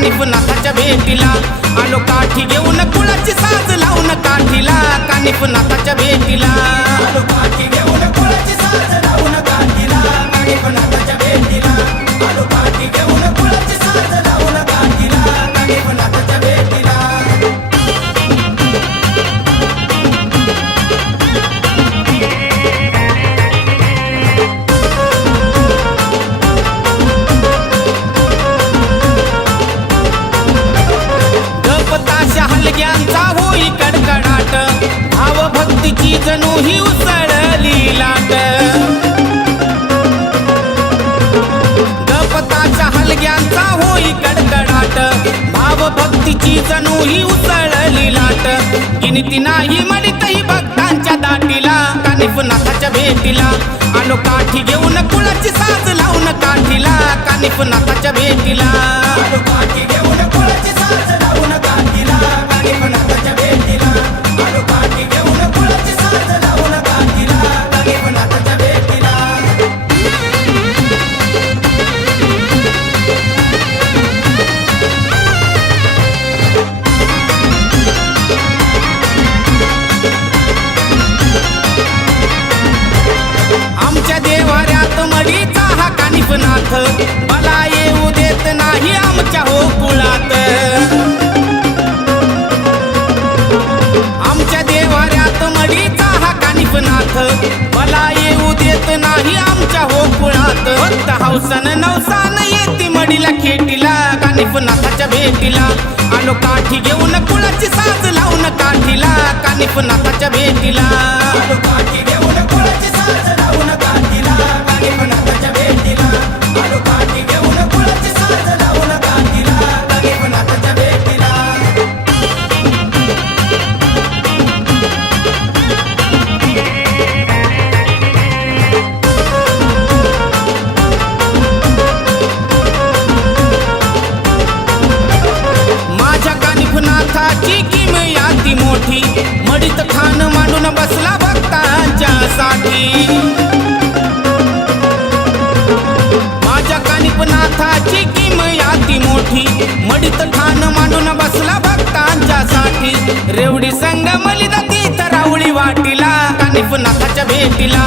कानिफनाथाच्या भेटीला आलो काठी घेऊन कुळाची साज लावून काठीला कानिफनाथाच्या भेटीला आलो काठी घेऊन कुळाची साज लावून काठीला कानिफनाथाच्या भेटीला आलो काठी घेऊन कुळाची साज लावून काठीला कानिफनाथाच्या भेटीला हलग्यांचा होई कडकडाट भाव भक्तीची जणू ही उसळली लाट गपताच्या हलग्यांचा होई कडकडाट भाव भक्तीची जणू ही उसळली लाट गिनती नाही म्हणतही भक्तांच्या दाटीला कानिफनाथाच्या भेटीला आलो काठी घेऊन कुळाची साज लावून काठीला कानिफनाथाच्या भेटीला आलो काठी घेऊन कुळाची साज लावून काठीला कानिफनाथाच्या भेटीला आलो काठी घेऊन कुळाची साज लावून काठीला कानिफनाथाच्या भेटीला आमच्या देवाऱ्यात मडीचा हा कानिफनाथ मला येऊ देत नाही आमच्या हो कुळात आमच्या देवाऱ्यात मडीचा हा कानिफनाथ मला येऊ देत नाही आमच्या हो कुळात फक्त हौसन नवसान येते मडीला खेटीला कानिफनाथाच्या भेटीला आलो काठी घेऊन कुळाची साज लावून काठीला कानिफनाथाच्या भेटीला आलो काठी घेऊन कुळाची साज लावून काठीला कानिफनाथाच्या भेटीला आलो काठी घेऊन कुळाची साज लावून काठीला कानिफनाथाच्या भेटीला माझ्या कानिफनाथाची किमयाती मोठी मडीत खान मांडून बसला भक्तांच्या साठी माझ्या कानिफनाथाची किमयाती मोठी मडीत ठाण मांडून बसला भक्तांच्या साठी रेवडी संग मलिदा तीथ रावळी वाटीला कानिफनाथाच्या भेटीला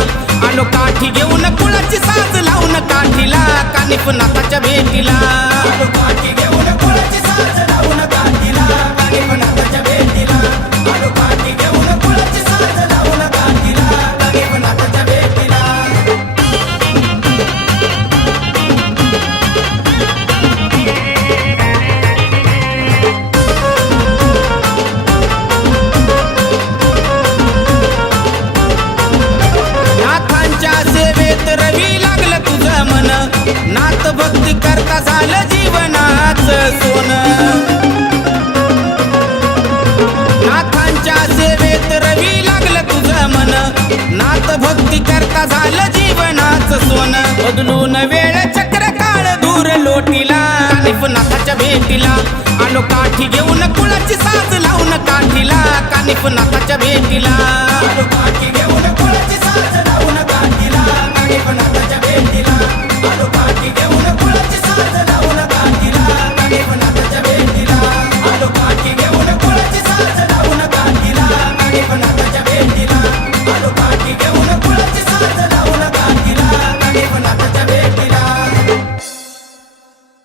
आलो काठी घेऊन कुळाची साज लावून काठीला कानिफनाथाच्या भेटीला आलो काठी घेऊन कुळाची साज लावून काठीला कानिफनाथाच्या भेटीला आलो काठी घेऊन कुळाची साज लावून काठीला कानिफनाथाच्या भेटीला नाथांच्या सेवेत रवी लागलं तुझं मन नाथ भक्ती करता झालं जीवनाचं सोनं नाथांच्या सेवेत रवी लागलं तुझं मन नाथ भक्ती करता झालं जीवनाचं सोनं बदलून वेळ चक्र काळ दूर लोटीला कानिफनाथाच्या भेटीला आलो काठी घेऊन कुळाची साज लावून काठीला कानिफनाथाच्या भेटीला आलो काठी घेऊन कुळाची साज लावून काठीला कानिफनाथाच्या भेटीला आलो काठी घेऊन कुळाची साज लावून काठीला कानिफनाथाच्या भेटीला आलो काठी घेऊन कुळाची साज लावून काठीला कानिफनाथाच्या